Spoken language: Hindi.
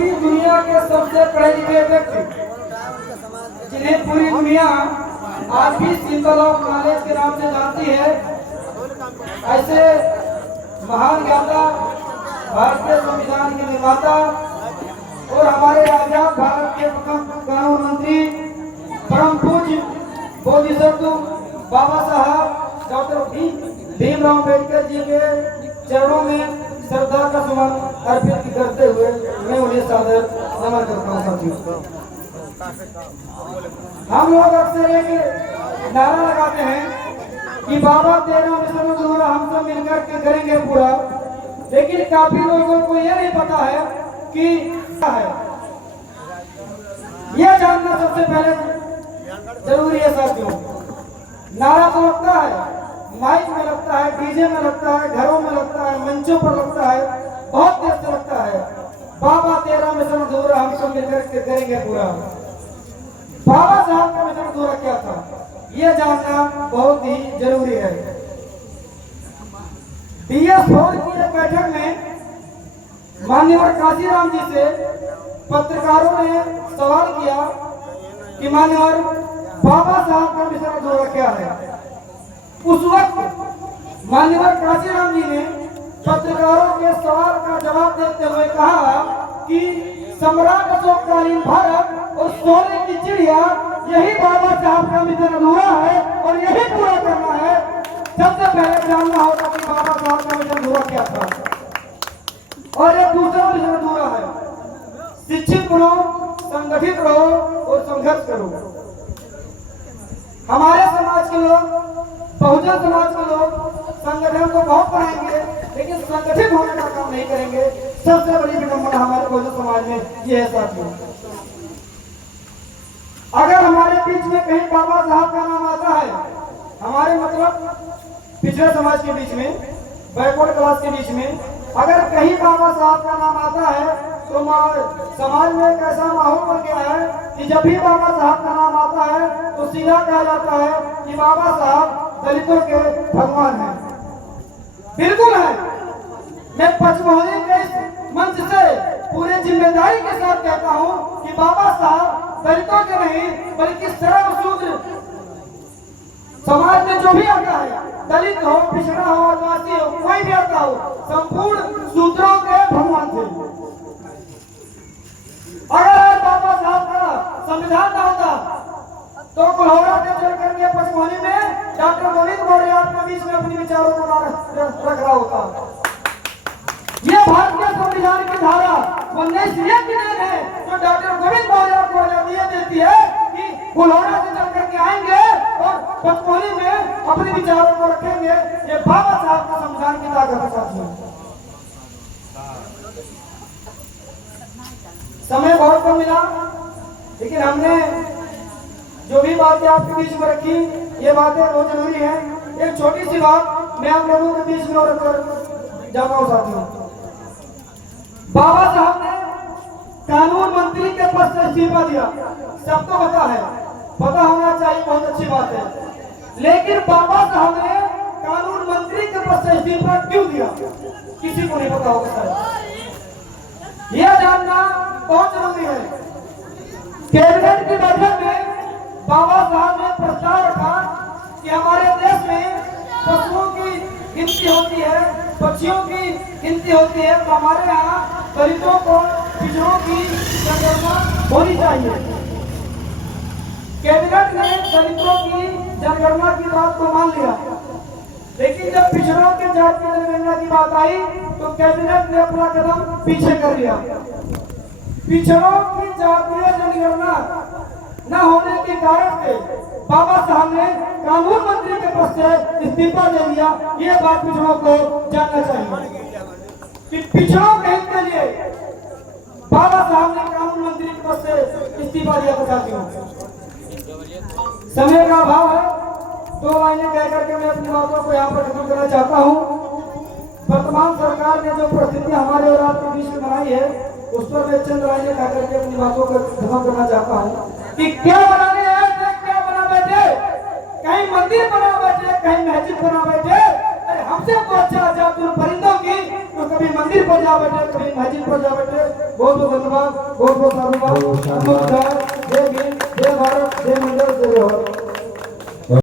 दुनिया के सबसे पढ़े लिखे व्यक्ति जिन्हें पूरी दुनिया आज भी सिंबल ऑफ नॉलेज के नाम से जानती है, ऐसे महान ज्ञाता, भारतीय संविधान के निर्माता और हमारे आजाद भारत के कानून मंत्री, परम पूज्य बोधिसत्व बाबा साहब डॉक्टर भीमराव अम्बेडकर जी के चरणों में श्रद्धा का सुमन अर्पित करते हुए मैं उन्हें सादर नमन करता हूँ। साथियों, हम लोग अक्सर एक नारा लगाते हैं कि बाबा तेरा मिशन अधूरा, हम सब मिलकर के करेंगे पूरा, लेकिन काफी लोगों को यह नहीं पता है कि क्या है। यह जानना सबसे पहले जरूरी है। साथियों, नारा तो लगता है, माइक में लगता है, डीजे में लगता है, घरों में लगता है, मंचों पर लगता है, बहुत देर से लगता है। बाबा तेरा मिशन अधूरा, हम सब मिलकर के करेंगे पूरा। बाबा साहब का मिशन अधूरा क्या था, यह जानना बहुत ही जरूरी है। DS4 की एक बैठक में मान्यवर काशीराम जी से पत्रकारों ने सवाल किया कि मान्यवर बाबा साहब का मिशन अधूरा क्या है। उस वक्त मान्यवर काशीराम जी ने पत्रकारों के सवाल का जवाब देते हुए कहा कि सम्राट अशोककालीन भारत और सोने की चिड़िया, यही बाबा साहब का मिशन अधूरा है और यही पूरा करना है। सबसे पहले जानना होगा कि बाबा साहब का मिशन अधूरा क्या था। और एक दूसरा मिशन अधूरा है, शिक्षित बनो, संगठित रहो और संघर्ष करो। हमारे समाज के लोग, बहुजन समाज के लोग संगठन को बहुत पढ़ाएंगे, लेकिन संगठित होने का काम नहीं करेंगे। सबसे बड़ी विडंबना हमारे बहुजन समाज में ये है। साथियों, अगर हमारे बीच में कहीं बाबा साहब का नाम आता है, हमारे मतलब पिछड़े समाज के बीच में, बैकवर्ड क्लास के बीच में अगर कहीं बाबा साहब का नाम आता है, तो समाज में एक ऐसा माहौल बन गया है कि जब भी बाबा साहब का नाम आता है तो सीधा कहा जाता है कि बाबा साहब दलितों के भगवान हैं। बिल्कुल है। मैं पचमढ़ी के इस मंच से पूरे जिम्मेदारी के साथ कहता हूं कि बाबा साहब दलितों के नहीं, बल्कि सर्वशूद्र समाज में जो भी आता है, दलित हो, पिछड़ा हो, आदिवासी हो, कोई भी आता हो, संपूर्ण शूद्रों के भगवान थे। अगर बाबा साहब का संविधान न होता तो कुल्हाड़ा के चल करके पचमढ़ी में डॉक्टर गोविंद मौर्य आपके बीच में अपने विचारों को रख रहा होता। ये भारतीय संविधान की धारा 19 की देन है, जो डॉक्टर गोविंद मौर्य को आजादी देती है कि कुल्हाड़ा से चल करके आएंगे और पचमढ़ी में अपने विचारों को रखेंगे। ये बाबा साहब का संविधान की ताकत है। साथियों, समय बहुत कम मिला, लेकिन हमने जो भी बातें आपके बीच में रखी, ये बातें बहुत जरूरी है। एक छोटी सी बात मैं आप लोगों के बीच में और रखकर जाता हूँ। साथियों, बाबा साहब ने कानून मंत्री के पद से इस्तीफा दिया, सबको पता है, पता होना चाहिए, बहुत अच्छी बात है। लेकिन बाबा साहब ने कानून मंत्री के पद से इस्तीफा क्यों दिया, किसी को नहीं पता होगा। सर, यह जानना बहुत जरूरी है। कैबिनेट की बैठक में बाबा साहब ने प्रस्ताव रखा कि हमारे देश में पशुओं की गिनती होती है, पक्षियों की गिनती होती है, तो हमारे यहाँ दलितों को, पिछड़ों की जनगणना होनी चाहिए। कैबिनेट ने दलितों की जनगणना की बात को मान लिया, लेकिन जब पिछड़ों के जात की जनगणना की बात आई तो कैबिनेट ने अपना कदम पीछे कर लिया। पिछड़ों की जातीय जनगणना न होने के कारण से बाबा साहब ने कानून मंत्री के पद से इस्तीफा दे दिया। ये बात पिछड़ों को जानना चाहिए कि पिछड़ों के हित के लिए बाबा साहब ने कानून मंत्री के पद से इस्तीफा दिया था। साथियों, समय का अभाव है, 2 लाइनें कह करके मैं अपनी बातों को यहाँ पर खत्म करना चाहता हूँ। वर्तमान सरकार ने जो परिस्थिति हमारे और आपके बीच में बनाई है, उस पर मैं चंद लाइनें कह करके अपनी बातों को खत्म करना चाहता हूँ कि क्या बनाने आए थे, क्या बना बैठे, कहीं मंदिर बना बैठे, कहीं मस्जिद बना बैठे। हमसे तो अच्छा परिंदों की तो कभी मंदिर पर जा बैठे, कभी मस्जिद पर जा बैठे। बहुत बहुत धन्यवाद, बहुत बहुत साधुवाद। जय भीम, जय भारत, जय मंदिर, जय जवाहर।